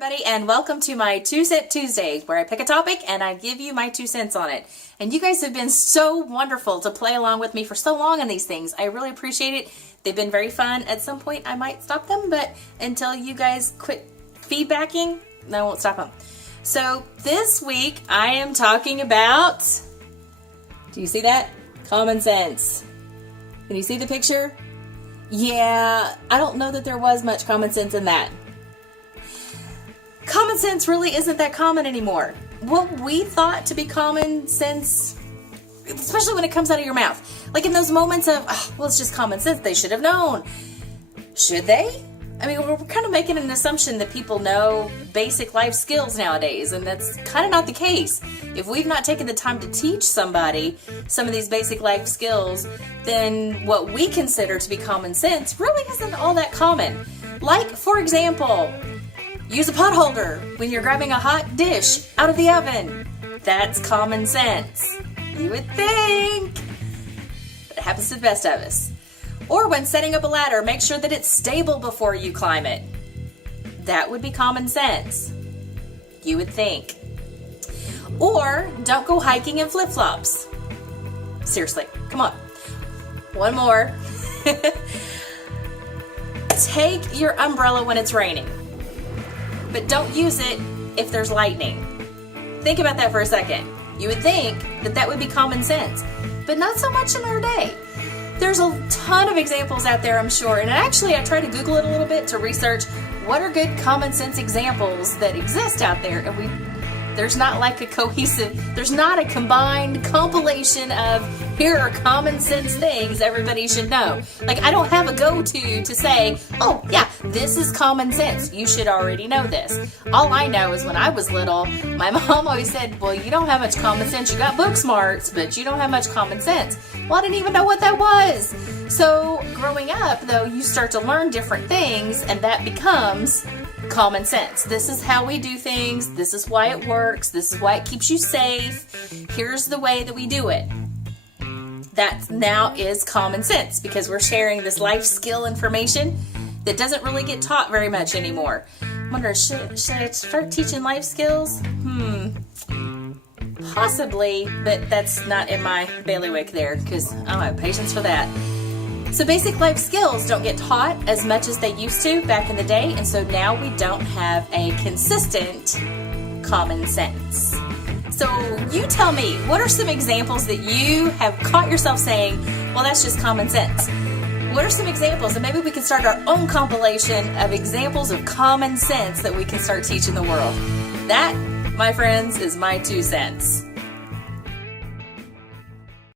Everybody, and welcome to my 2 Cent Tuesday, where I pick a topic and I give you my 2 cents on it. And you guys have been so wonderful to play along with me for so long on these things. I really appreciate it. They've been very fun. At some point I might stop them, but until you guys quit feedbacking, I won't stop them. So this week I am talking about, do you see that? Common sense. Can you see the picture? Yeah, I don't know that there was much common sense in that. Common sense really isn't that common anymore. What we thought to be common sense, especially when it comes out of your mouth, like in those moments of, oh, well, it's just common sense, they should have known. Should they? I mean, we're kind of making an assumption that people know basic life skills nowadays, and that's kind of not the case. If we've not taken the time to teach somebody some of these basic life skills, then what we consider to be common sense really isn't all that common. Like, for example, use a pot holder when you're grabbing a hot dish out of the oven. That's common sense. You would think. But it happens to the best of us. Or when setting up a ladder, make sure that it's stable before you climb it. That would be common sense. You would think. Or don't go hiking in flip-flops. Seriously, come on. One more. Take your umbrella when it's raining, but don't use it if there's lightning. Think about that for a second. You would think that that would be common sense, but not so much in our day. There's a ton of examples out there, I'm sure, and actually I tried to Google it a little bit to research what are good common sense examples that exist out there, and there's not like a cohesive, there's not a combined compilation of here are common sense things everybody should know. Like, I don't have a go-to to say, oh yeah, this is common sense, you should already know this. All I know is when I was little, my mom always said, well, you don't have much common sense, you got book smarts, but you don't have much common sense. Well, I didn't even know what that was. So growing up, though, you start to learn different things, and that becomes common sense. This is how we do things, this is why it works, this is why it keeps you safe, here's the way that we do it. That now is common sense because we're sharing this life skill information that doesn't really get taught very much anymore. I wonder, should I start teaching life skills? Possibly, but that's not in my bailiwick there because I don't have patience for that. So basic life skills don't get taught as much as they used to back in the day, and so now we don't have a consistent common sense. So you tell me, what are some examples that you have caught yourself saying, well, that's just common sense? What are some examples? And maybe we can start our own compilation of examples of common sense that we can start teaching the world. That, my friends, is my 2 cents.